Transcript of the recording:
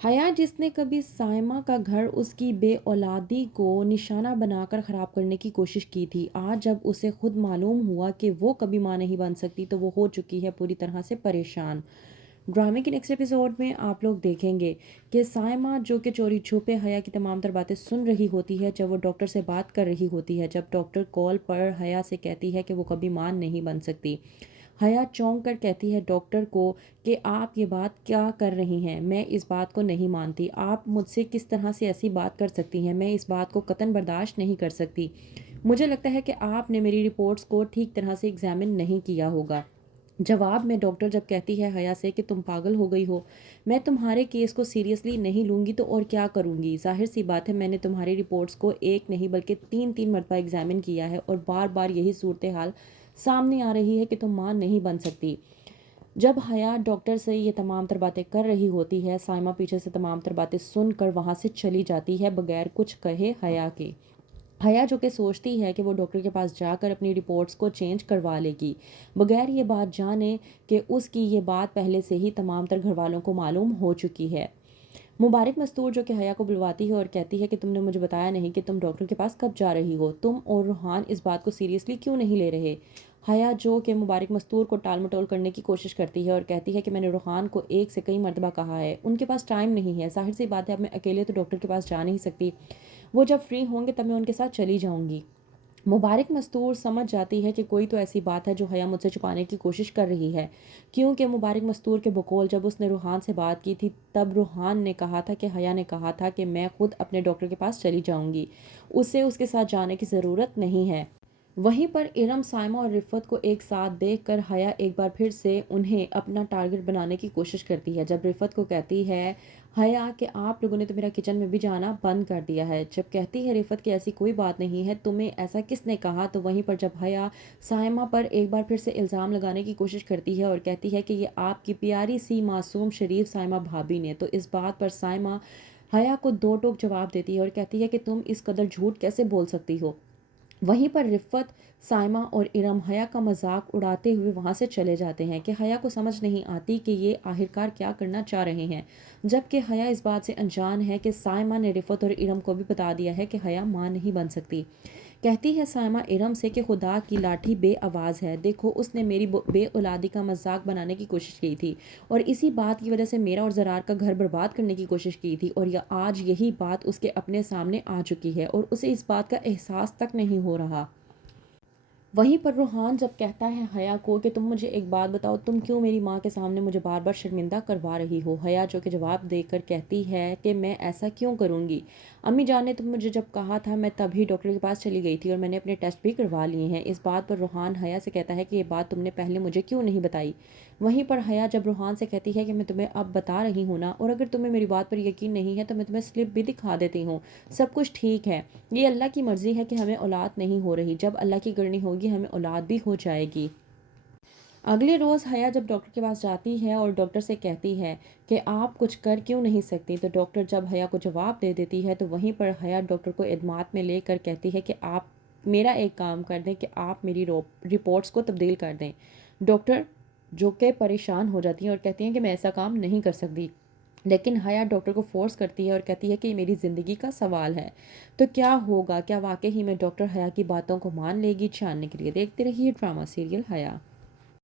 حیا جس نے کبھی سائمہ کا گھر اس کی بے اولادی کو نشانہ بنا کر خراب کرنے کی کوشش کی تھی، آج جب اسے خود معلوم ہوا کہ وہ کبھی ماں نہیں بن سکتی تو وہ ہو چکی ہے پوری طرح سے پریشان۔ ڈرامے کے نیکسٹ ایپیسوڈ میں آپ لوگ دیکھیں گے کہ سائمہ جو کہ چوری چھپے حیا کی تمام تر باتیں سن رہی ہوتی ہے جب وہ ڈاکٹر سے بات کر رہی ہوتی ہے، جب ڈاکٹر کال پر حیا سے کہتی ہے کہ وہ کبھی ماں نہیں بن سکتی۔ حیا چونک کر کہتی ہے ڈاکٹر کو کہ آپ یہ بات کیا کر رہی ہیں، میں اس بات کو نہیں مانتی، آپ مجھ سے کس طرح سے ایسی بات کر سکتی ہیں، میں اس بات کو قطعاً برداشت نہیں کر سکتی، مجھے لگتا ہے کہ آپ نے میری رپورٹس کو ٹھیک طرح سے ایگزامن نہیں کیا ہوگا۔ جواب میں ڈاکٹر جب کہتی ہے حیا سے کہ تم پاگل ہو گئی ہو، میں تمہارے کیس کو سیریسلی نہیں لوں گی تو اور کیا کروں گی، ظاہر سی بات ہے میں نے تمہاری رپورٹس کو ایک نہیں بلکہ تین تین مرتبہ ایگزامن کیا ہے اور بار بار یہی صورتحال سامنے آ رہی ہے کہ تم ماں نہیں بن سکتی۔ جب حیا ڈاکٹر سے یہ تمام تر باتیں کر رہی ہوتی ہے، سائمہ پیچھے سے تمام تر باتیں سن کر وہاں سے چلی جاتی ہے بغیر کچھ کہے حیا کے۔ حیا جو کہ سوچتی ہے کہ وہ ڈاکٹر کے پاس جا کر اپنی رپورٹس کو چینج کروا لے گی بغیر یہ بات جانے کہ اس کی یہ بات پہلے سے ہی تمام تر گھر والوں کو معلوم ہو چکی ہے۔ مبارک مستور جو کہ حیا کو بلواتی ہے اور کہتی ہے کہ تم نے مجھے بتایا نہیں کہ تم ڈاکٹر کے پاس کب جا رہی ہو، تم اور روحان اس بات کو سیریسلی کیوں نہیں لے رہے۔ حیا جو کہ مبارک مستور کو ٹال مٹول کرنے کی کوشش کرتی ہے اور کہتی ہے کہ میں نے روحان کو ایک سے کئی مرتبہ کہا ہے، ان کے پاس ٹائم نہیں ہے، ظاہر سی بات ہے اب میں اکیلے تو ڈاکٹر کے پاس جا نہیں سکتی، وہ جب فری ہوں گے تب میں ان کے ساتھ چلی جاؤں گی۔ مبارک مستور سمجھ جاتی ہے کہ کوئی تو ایسی بات ہے جو حیا مجھ سے چھپانے کی کوشش کر رہی ہے، کیونکہ مبارک مستور کے بقول جب اس نے روحان سے بات کی تھی تب روحان نے کہا تھا کہ حیا نے کہا تھا کہ میں خود اپنے ڈاکٹر کے پاس چلی جاؤں گی، اسے اس کے ساتھ جانے کی ضرورت نہیں ہے۔ وہیں پر ارم، سائمہ اور رفت کو ایک ساتھ دیکھ کر حیا ایک بار پھر سے انہیں اپنا ٹارگٹ بنانے کی کوشش کرتی ہے، جب رفت کو کہتی ہے حیا کہ آپ لوگوں نے تو میرا کچن میں بھی جانا بند کر دیا ہے، جب کہتی ہے رفت کہ ایسی کوئی بات نہیں ہے، تمہیں ایسا کس نے کہا، تو وہیں پر جب حیا سائمہ پر ایک بار پھر سے الزام لگانے کی کوشش کرتی ہے اور کہتی ہے کہ یہ آپ کی پیاری سی معصوم شریف سائمہ بھابی نے، تو اس بات پر سائمہ حیا کو دو ٹوک جواب دیتی ہے اور کہتی ہے کہ تم اس قدر جھوٹ کیسے بول سکتی ہو۔ وہیں پر رفت، سائمہ اور ارم حیا کا مذاق اڑاتے ہوئے وہاں سے چلے جاتے ہیں کہ حیا کو سمجھ نہیں آتی کہ یہ آخرکار کیا کرنا چاہ رہے ہیں، جبکہ حیا اس بات سے انجان ہے کہ سائمہ نے رفت اور ارم کو بھی بتا دیا ہے کہ حیا ماں نہیں بن سکتی۔ کہتی ہے سائمہ ارم سے کہ خدا کی لاٹھی بے آواز ہے، دیکھو اس نے میری بے اولادی کا مذاق بنانے کی کوشش کی تھی اور اسی بات کی وجہ سے میرا اور زرار کا گھر برباد کرنے کی کوشش کی تھی، اور یہ آج یہی بات اس کے اپنے سامنے آ چکی ہے اور اسے اس بات کا احساس تک نہیں ہو رہا۔ وہیں پر روحان جب کہتا ہے حیا کو کہ تم مجھے ایک بات بتاؤ، تم کیوں میری ماں کے سامنے مجھے بار بار شرمندہ کروا رہی ہو، حیا جو کہ جواب دے کر کہتی ہے کہ میں ایسا کیوں کروں گی، امی جان نے تم مجھے جب کہا تھا میں تبھی ڈاکٹر کے پاس چلی گئی تھی اور میں نے اپنے ٹیسٹ بھی کروا لیے ہیں۔ اس بات پر روحان حیا سے کہتا ہے کہ یہ بات تم نے پہلے مجھے کیوں نہیں بتائی۔ وہیں پر حیا جب روحان سے کہتی ہے کہ میں تمہیں اب بتا رہی ہوں نا، اور اگر تمہیں میری بات پر یقین نہیں ہے تو میں تمہیں سلپ بھی دکھا دیتی ہوں، سب کچھ ٹھیک ہے، یہ اللہ کی مرضی ہے کہ ہمیں اولاد نہیں ہو رہی، جب اللہ کی کرنی ہوگی ہمیں اولاد بھی ہو جائے گی۔ اگلے روز حیا جب ڈاکٹر کے پاس جاتی ہے اور ڈاکٹر سے کہتی ہے کہ آپ کچھ کر کیوں نہیں سکتی، تو ڈاکٹر جب حیا کو جواب دے دیتی ہے تو وہیں پر حیا ڈاکٹر کو اعتماد میں لے کر کہتی ہے کہ آپ میرا ایک کام کر دیں کہ آپ میری رپورٹس کو تبدیل کر دیں۔ ڈاکٹر جو کہ پریشان ہو جاتی ہیں اور کہتی ہیں کہ میں ایسا کام نہیں کر سکتی، لیکن حیا ڈاکٹر کو فورس کرتی ہے اور کہتی ہے کہ یہ میری زندگی کا سوال ہے، تو کیا ہوگا، کیا واقعی میں ڈاکٹر حیا کی باتوں کو مان لے گی؟ جاننے کے لیے دیکھتے رہیے ڈرامہ سیریل حیا۔